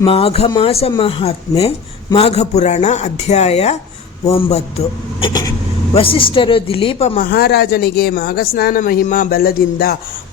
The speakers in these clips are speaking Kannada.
ಮಾಘ ಮಾಸ ಮಹಾತ್ಮೆ, ಮಾಘಪುರಾಣ ಅಧ್ಯಾಯ ಒಂಬತ್ತು. ವಸಿಷ್ಠರು ದಿಲೀಪ ಮಹಾರಾಜನಿಗೆ ಮಾಘಸ್ನಾನ ಮಹಿಮಾ ಬಲದಿಂದ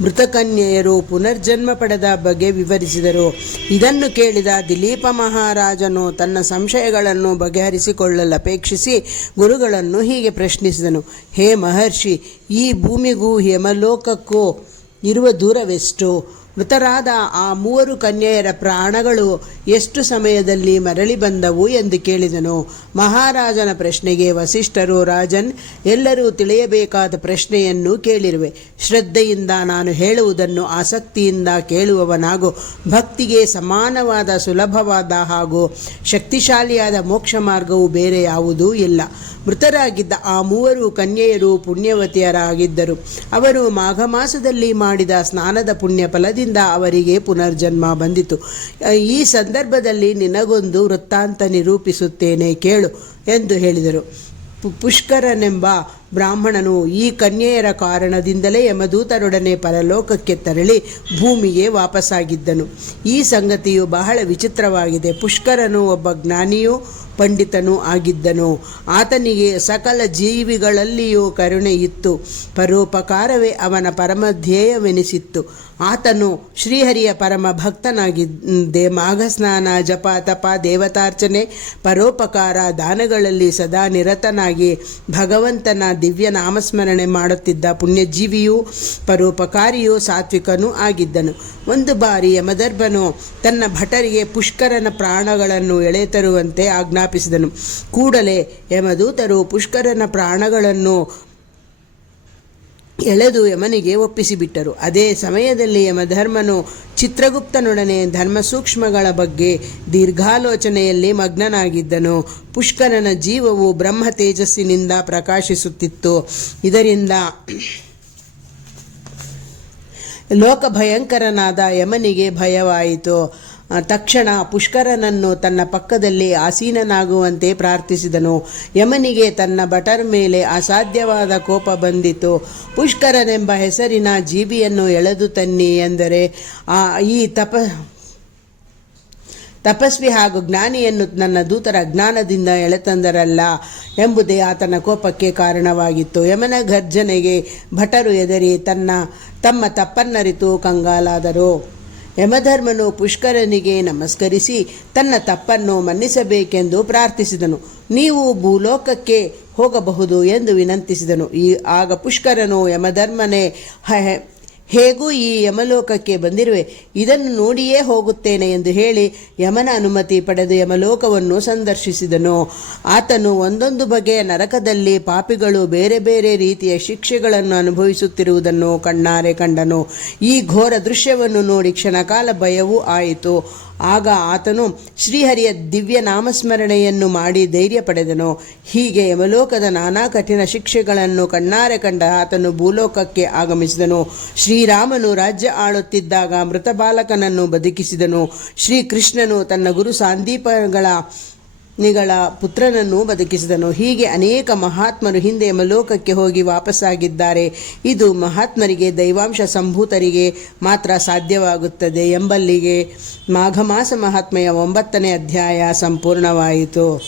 ಮೃತಕನ್ಯೆಯರು ಪುನರ್ಜನ್ಮ ಪಡೆದ ಬಗ್ಗೆ ವಿವರಿಸಿದರು. ಇದನ್ನು ಕೇಳಿದ ದಿಲೀಪ ಮಹಾರಾಜನು ತನ್ನ ಸಂಶಯಗಳನ್ನು ಬಗೆಹರಿಸಿಕೊಳ್ಳಲಪೇಕ್ಷಿಸಿ ಗುರುಗಳನ್ನು ಹೀಗೆ ಪ್ರಶ್ನಿಸಿದನು, ಹೇ ಮಹರ್ಷಿ, ಈ ಭೂಮಿಗೂ ಯಮಲೋಕಕ್ಕೂ ಇರುವ ದೂರವೆಷ್ಟು? ಮೃತರಾದ ಆ ಮೂವರು ಕನ್ಯೆಯರ ಪ್ರಾಣಗಳು ಎಷ್ಟು ಸಮಯದಲ್ಲಿ ಮರಳಿ ಬಂದವು ಎಂದು ಕೇಳಿದನು. ಮಹಾರಾಜನ ಪ್ರಶ್ನೆಗೆ ವಸಿಷ್ಠರು, ರಾಜನ್, ಎಲ್ಲರೂ ತಿಳಿಯಬೇಕಾದ ಪ್ರಶ್ನೆಯನ್ನು ಕೇಳಿರುವೆ. ಶ್ರದ್ಧೆಯಿಂದ ನಾನು ಹೇಳುವುದನ್ನು ಆಸಕ್ತಿಯಿಂದ ಕೇಳುವವನಾಗು. ಭಕ್ತಿಗೆ ಸಮಾನವಾದ ಸುಲಭವಾದ ಹಾಗೂ ಶಕ್ತಿಶಾಲಿಯಾದ ಮೋಕ್ಷ ಮಾರ್ಗವು ಬೇರೆ ಯಾವುದೂ ಇಲ್ಲ. ಮೃತರಾಗಿದ್ದ ಆ ಮೂವರು ಕನ್ಯೆಯರು ಪುಣ್ಯವತಿಯರಾಗಿದ್ದರು. ಅವರು ಮಾಘ ಮಾಸದಲ್ಲಿ ಮಾಡಿದ ಸ್ನಾನದ ಪುಣ್ಯ ಫಲದಿಂದ ಅವರಿಗೆ ಪುನರ್ಜನ್ಮ ಬಂದಿತು. ಈ ಸಂದರ್ಭದಲ್ಲಿ ನಿನಗೊಂದು ವೃತ್ತಾಂತ ನಿರೂಪಿಸುತ್ತೇನೆ ಕೇಳು ಎಂದು ಹೇಳಿದರು. ಪುಷ್ಕರನೆಂಬ ಬ್ರಾಹ್ಮಣನು ಈ ಕನ್ಯೆಯರ ಕಾರಣದಿಂದಲೇ ಯಮದೂತರೊಡನೆ ಪರಲೋಕಕ್ಕೆ ತೆರಳಿ ಭೂಮಿಗೆ ವಾಪಸ್ಸಾಗಿದ್ದನು. ಈ ಸಂಗತಿಯು ಬಹಳ ವಿಚಿತ್ರವಾಗಿದೆ. ಪುಷ್ಕರನು ಒಬ್ಬ ಜ್ಞಾನಿಯೂ ಪಂಡಿತನೂ ಆಗಿದ್ದನು. ಆತನಿಗೆ ಸಕಲ ಜೀವಿಗಳಲ್ಲಿಯೂ ಕರುಣೆ ಇತ್ತು. ಪರೋಪಕಾರವೇ ಅವನ ಪರಮಧ್ಯೇಯವೆನಿಸಿತ್ತು ಆತನು ಶ್ರೀಹರಿಯ ಪರಮ ಭಕ್ತನಾಗಿದ್ದೆ. ಮಾಘಸ್ನಾನ, ಜಪ, ತಪ, ದೇವತಾರ್ಚನೆ, ಪರೋಪಕಾರ ದಾನಗಳಲ್ಲಿ ಸದಾ ನಿರತನಾಗಿ ಭಗವಂತನ ದಿವ್ಯ ನಾಮಸ್ಮರಣೆ ಮಾಡುತ್ತಿದ್ದ ಪುಣ್ಯಜೀವಿಯೂ, ಪರೋಪಕಾರಿಯೂ ಸಾತ್ವಿಕನೂ ಆಗಿದ್ದನು. ಒಂದು ಬಾರಿ ಯಮದರ್ಭನು ತನ್ನ ಭಟರಿಗೆ ಪುಷ್ಕರನ ಪ್ರಾಣಗಳನ್ನು ಎಳೆತರುವಂತೆ ಆಜ್ಞಾಪಿಸಿದನು ಕೂಡಲೇ ಯಮದೂತರು ಪುಷ್ಕರನ ಪ್ರಾಣಗಳನ್ನು ಎಳೆದು ಯಮನಿಗೆ ಒಪ್ಪಿಸಿಬಿಟ್ಟರು. ಅದೇ ಸಮಯದಲ್ಲಿ ಯಮಧರ್ಮನು ಚಿತ್ರಗುಪ್ತನೊಡನೆ ಧರ್ಮ ಸೂಕ್ಷ್ಮಗಳ ಬಗ್ಗೆ ದೀರ್ಘಾಲೋಚನೆಯಲ್ಲಿ ಮಗ್ನನಾಗಿದ್ದನು. ಪುಷ್ಕರನ ಜೀವವು ಬ್ರಹ್ಮ ತೇಜಸ್ಸಿನಿಂದ ಪ್ರಕಾಶಿಸುತ್ತಿತ್ತು. ಇದರಿಂದ ಲೋಕ ಭಯಂಕರನಾದ ಯಮನಿಗೆ ಭಯವಾಯಿತು. ತಕ್ಷಣ ಪುಷ್ಕರನನ್ನು ತನ್ನ ಪಕ್ಕದಲ್ಲಿ ಆಸೀನನಾಗುವಂತೆ ಪ್ರಾರ್ಥಿಸಿದನು. ಯಮನಿಗೆ ತನ್ನ ಭಟರ್ ಮೇಲೆ ಅಸಾಧ್ಯವಾದ ಕೋಪ ಬಂದಿತು. ಪುಷ್ಕರನೆಂಬ ಹೆಸರಿನ ಜೀವಿಯನ್ನು ಎಳೆದು ತನ್ನಿ ಎಂದರೆ, ಆ, ಈ ತಪ, ತಪಸ್ವಿ ಹಾಗೂ ಜ್ಞಾನಿಯನ್ನು ನನ್ನ ದೂತರ ಜ್ಞಾನದಿಂದ ಎಳೆತಂದರಲ್ಲ ಎಂಬುದೇ ಆತನ ಕೋಪಕ್ಕೆ ಕಾರಣವಾಗಿತ್ತು. ಯಮನ ಗರ್ಜನೆಗೆ ಭಟರು ಎದರಿ ತನ್ನ, ತಮ್ಮ ತಪ್ಪನ್ನರಿತು ಕಂಗಾಲಾದರು. ಯಮಧರ್ಮನು ಪುಷ್ಕರನಿಗೆ ನಮಸ್ಕರಿಸಿ ತನ್ನ ತಪ್ಪನ್ನು ಮನ್ನಿಸಬೇಕೆಂದು ಪ್ರಾರ್ಥಿಸಿದನು. ನೀವು ಭೂಲೋಕಕ್ಕೆ ಹೋಗಬಹುದು ಎಂದು ವಿನಂತಿಸಿದನು. ಈ ಆಗ ಪುಷ್ಕರನು ಯಮಧರ್ಮನೇ ಹೇಗೂ ಈ ಯಮಲೋಕಕ್ಕೆ ಬಂದಿರುವೆ? ಇದನ್ನು ನೋಡಿಯೇ ಹೋಗುತ್ತೇನೆ ಎಂದು ಹೇಳಿ ಯಮನ ಅನುಮತಿ ಪಡೆದು ಯಮಲೋಕವನ್ನು ಸಂದರ್ಶಿಸಿದನು. ಆತನು ಒಂದೊಂದು ಬಗೆಯ ನರಕದಲ್ಲಿ ಪಾಪಿಗಳು ಬೇರೆ ಬೇರೆ ರೀತಿಯ ಶಿಕ್ಷೆಗಳನ್ನು ಅನುಭವಿಸುತ್ತಿರುವುದನ್ನು ಕಣ್ಣಾರೆ ಕಂಡನು. ಈ ಘೋರ ದೃಶ್ಯವನ್ನು ನೋಡಿ ಕ್ಷಣಕಾಲ ಭಯವೂ ಆಯಿತು. ಆಗ ಆತನು ಶ್ರೀಹರಿಯ ದಿವ್ಯ ನಾಮಸ್ಮರಣೆಯನ್ನು ಮಾಡಿ ಧೈರ್ಯ ಪಡೆದನು. ಹೀಗೆ ಯಮಲೋಕದ ನಾನಾ ಕಠಿಣ ಶಿಕ್ಷೆಗಳನ್ನು ಕಣ್ಣಾರೆ ಕಂಡ ಆತನು ಭೂಲೋಕಕ್ಕೆ ಆಗಮಿಸಿದನು. ಶ್ರೀರಾಮನು ರಾಜ್ಯ ಆಳುತ್ತಿದ್ದಾಗ ಮೃತ ಬಾಲಕನನ್ನು ಬದುಕಿಸಿದನು. ಶ್ರೀಕೃಷ್ಣನು ತನ್ನ ಗುರು ಸಾಂದೀಪಗಳ ನಿಗಳ ಪುತ್ರನನ್ನು ಬದುಕಿಸಿದನು. ಹೀಗೆ ಅನೇಕ ಮಹಾತ್ಮರು ಹಿಂದೆ ಮಲೋಕಕ್ಕೆ ಹೋಗಿ ವಾಪಸ್ಸಾಗಿದ್ದಾರೆ. ಇದು ಮಹಾತ್ಮರಿಗೆ, ದೈವಾಂಶ ಸಂಭೂತರಿಗೆ ಮಾತ್ರ ಸಾಧ್ಯವಾಗುತ್ತದೆ ಎಂಬಲ್ಲಿಗೆ ಮಾಘಮಾಸ ಮಹಾತ್ಮೆಯ ಒಂಬತ್ತನೇ ಅಧ್ಯಾಯ ಸಂಪೂರ್ಣವಾಯಿತು.